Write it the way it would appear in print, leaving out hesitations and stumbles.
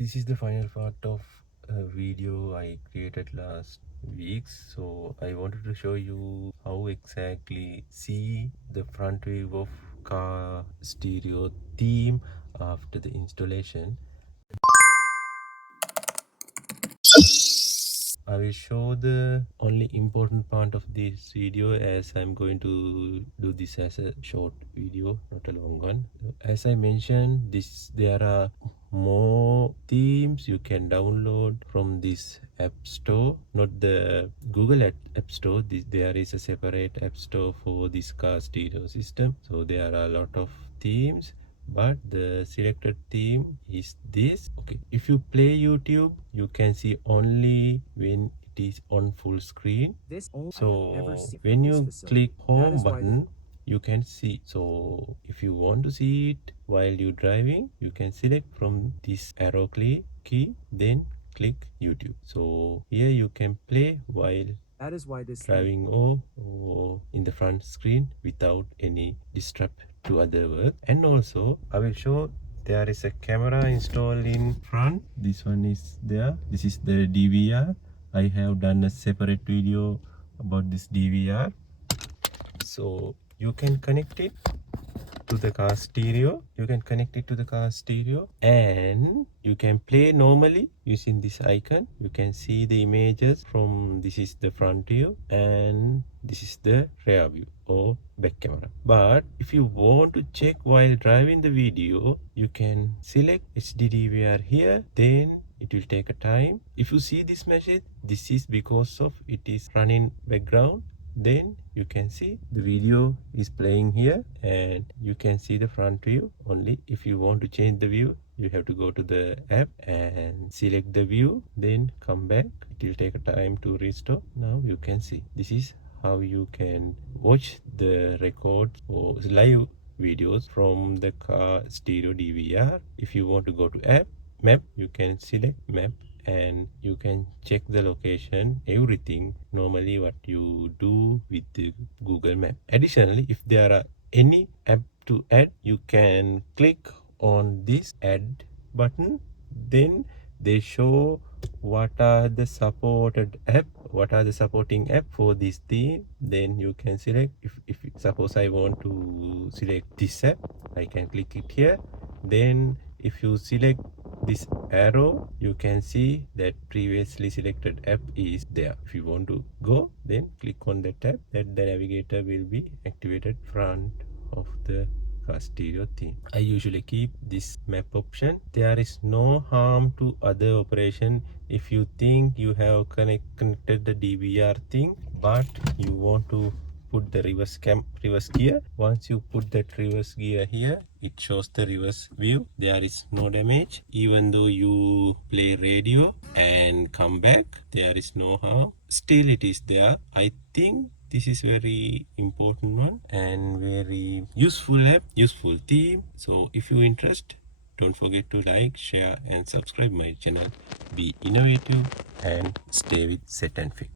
This is the final part of a video I created last weeks. So I wanted to show you how exactly see the front view of car stereo theme after the installation. I will show the only important part of this video, as I'm going to do this as a short video, not a long one. As I mentioned, there are more themes you can download from this app store, not the Google app store. There is a separate app store for this car stereo system. So there are a lot of themes, but the selected theme is this. Okay, if you play YouTube, you can see only when it is on full screen. So when you click home button, you can see. So if you want to see it while you're driving, you can select from this arrow key, then click YouTube. So here you can play while driving or in the front screen without any disrupt to other work. And also I will show there is a camera installed in front. This one is there. This is the DVR. I have done a separate video about this DVR. So you can connect it to the car stereo. And you can play normally using this icon. You can see the images from this is the front view and this is the rear view or back camera. But if you want to check while driving the video, you can select HD DVR here, then it will take a time. If you see this message, this is because of it is running background. Then you can see the video is playing here and you can see the front view only. If you want to change the view, you have to go to the app and select the view, then come back. It will take a time to restore. Now you can see this is how you can watch the records or live videos from the car stereo DVR. If you want to go to map, you can select map and you can check the location, everything normally what you do with the Google Map. Additionally, if there are any app to add, you can click on this add button, then they show what are the supporting app for this theme. Then you can select. If suppose I want to select this app, I can click it here. Then if you select this arrow, you can see that previously selected app is there. If you want to go, then click on that tab, that the navigator will be activated front of the car stereo theme. I usually keep this map option. There is no harm to other operation. If you think you have connected the DVR thing, but you want to put the reverse gear. Once you put that reverse gear here, it shows the reverse view. There is no damage. Even though you play radio and come back, there is no harm. Still it is there. I think this is very important one and very useful app, useful theme. So if you interested, don't forget to like, share and subscribe my channel. Be innovative and stay with SetNFix.